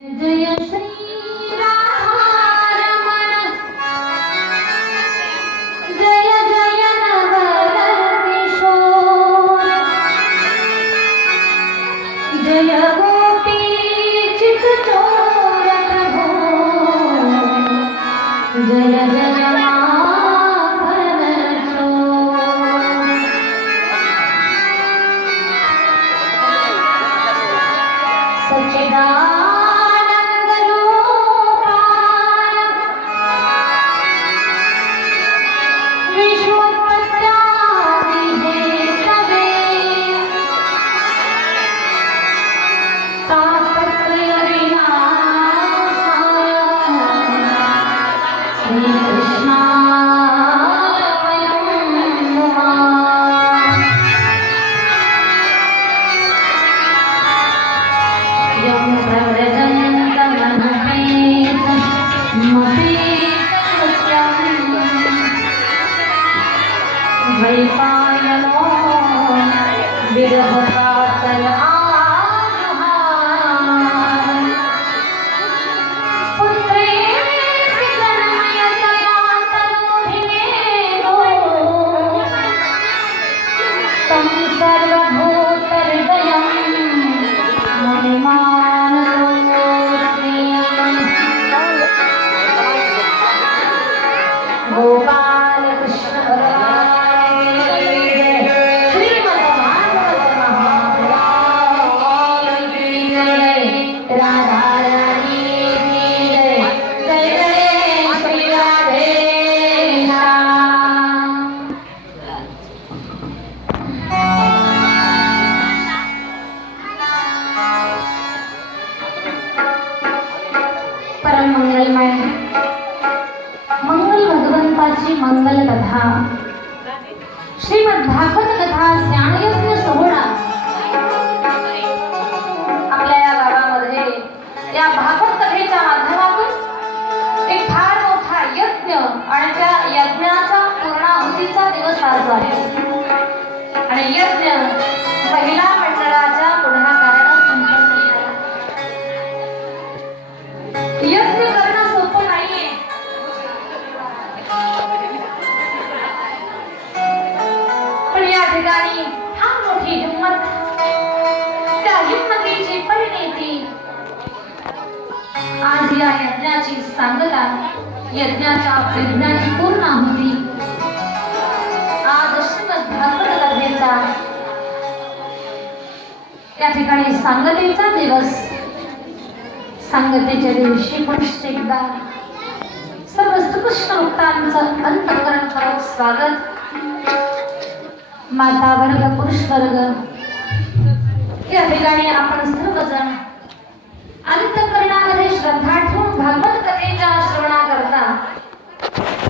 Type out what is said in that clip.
जय श्री राम रमण जय जय नवल किशोर जय गोपी चित चोर प्रभो जय जय माखन चोर सच्चिदानंद वैपायनो विरहकातर आजुहार पुत्रेति जन्मयतया तनोभिनेदो तं सर्वभूतहृदयं मुनिमानतोऽस्मि गोपालकृष्ण परम मंगलमय मंगल भगवंताची मंगल कथा श्रीमद भागवत कथा ज्ञानयज्ञ सोहळा आपल्या या गावामध्ये या भागवत कथेच्या माध्यमातून एक फार मोठा यज्ञ आणि त्या यज्ञाचा पूर्णाहुतीचा दिवस आज आहे आणि यज्ञ महिला मंडळाच्या पुढाकाराने संपन्न झाला। यज्ञ करणं सोपं नाहीये, पण या ठिकाणी फार मोठी हिंमत, त्या हिंमतीची परिणिती आज या यज्ञाची सांगता, यज्ञाच्या यज्ञाची पूर्णाहुती आज श्रीमद भागवत कथेचा या ठिकाणी सांगतेचा दिवस। सांगतेच्या दिवशी पुनश्च एकदा सर्व श्रीकृष्ण भक्तांचं अंतःकरणपूर्वक स्वागत। माता वर्ग पुरुष वर्ग या ठिकाणी आपण सर्वजण